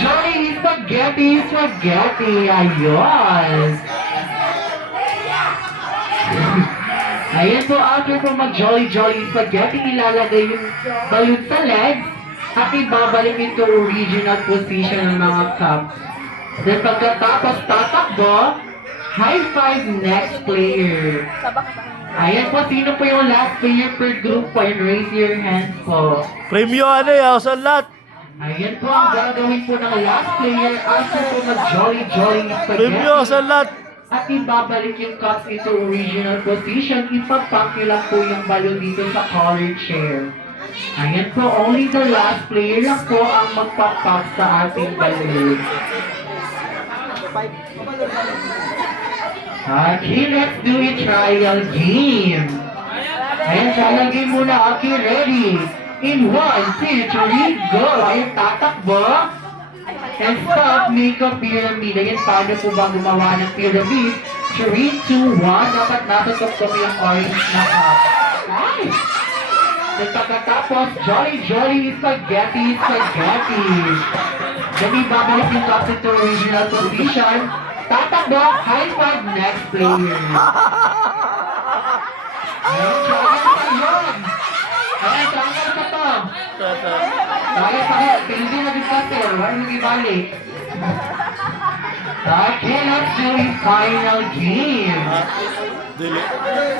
Jolly Spaghetti. Ayun. Ayan po, after po mag-Jolly Spaghetti, ilalagay yung balloon sa legs at ibabalik ito original position ng mga cups. Then pagkatapos tatakbo, high five next player. Ayan po, sino po yung last player per group po? And raise your hands po. Premyo ano eh, sa lahat. Ayan po ang gagawin po ng last player after po mag-Jolly Premyo Spaghetti. sa lahat. At ibabalik yung cups into original position, ipapak nyo lang po yung balon dito sa color chair. Ayan po, only the last player lang po ang magpapak sa ating balon. Okay, let's do a trial game. Ayan, trial game muna. Okay, ready? In 1, 2, 3, go! Ayan, tatakbo. And stop, make a pyramid. Ayan, paano po ba gumawa ng pyramid? 3, 2, 1. Dapat nasa top yung orange na cup. Nice! Then pagkatapos, Jolly Spaghetti. Then ibabalik yung cup into original position. Tatakbo, high five next player. Ayan, triangle pa yun. Ayan, triangle pa to. Bakit? Hindi na discussor. Wala nang ibalik. Okay, let's do a final game. Dili.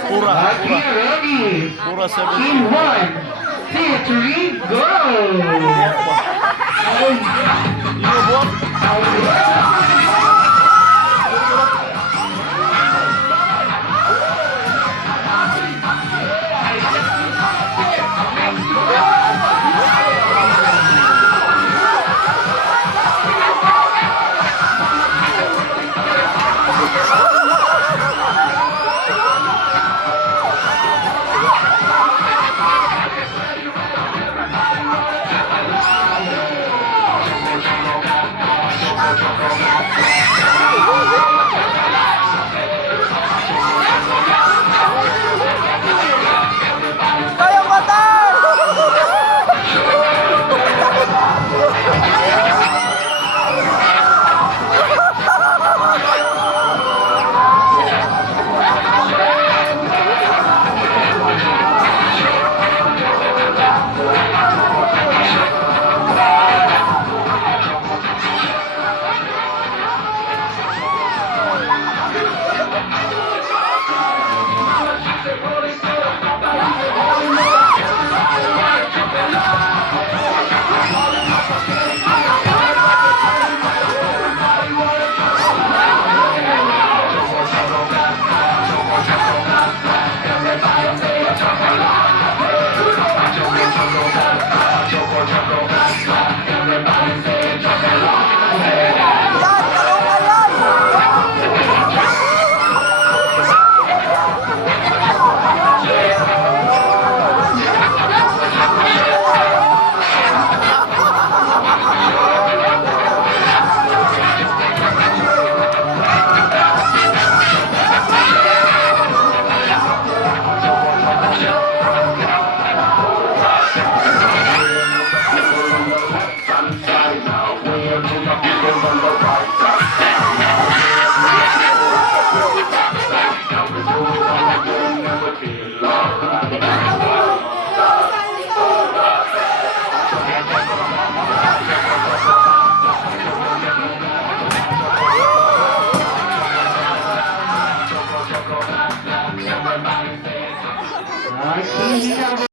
Pura. Okay, ready? Pura 7. In 1, 2, 3, go!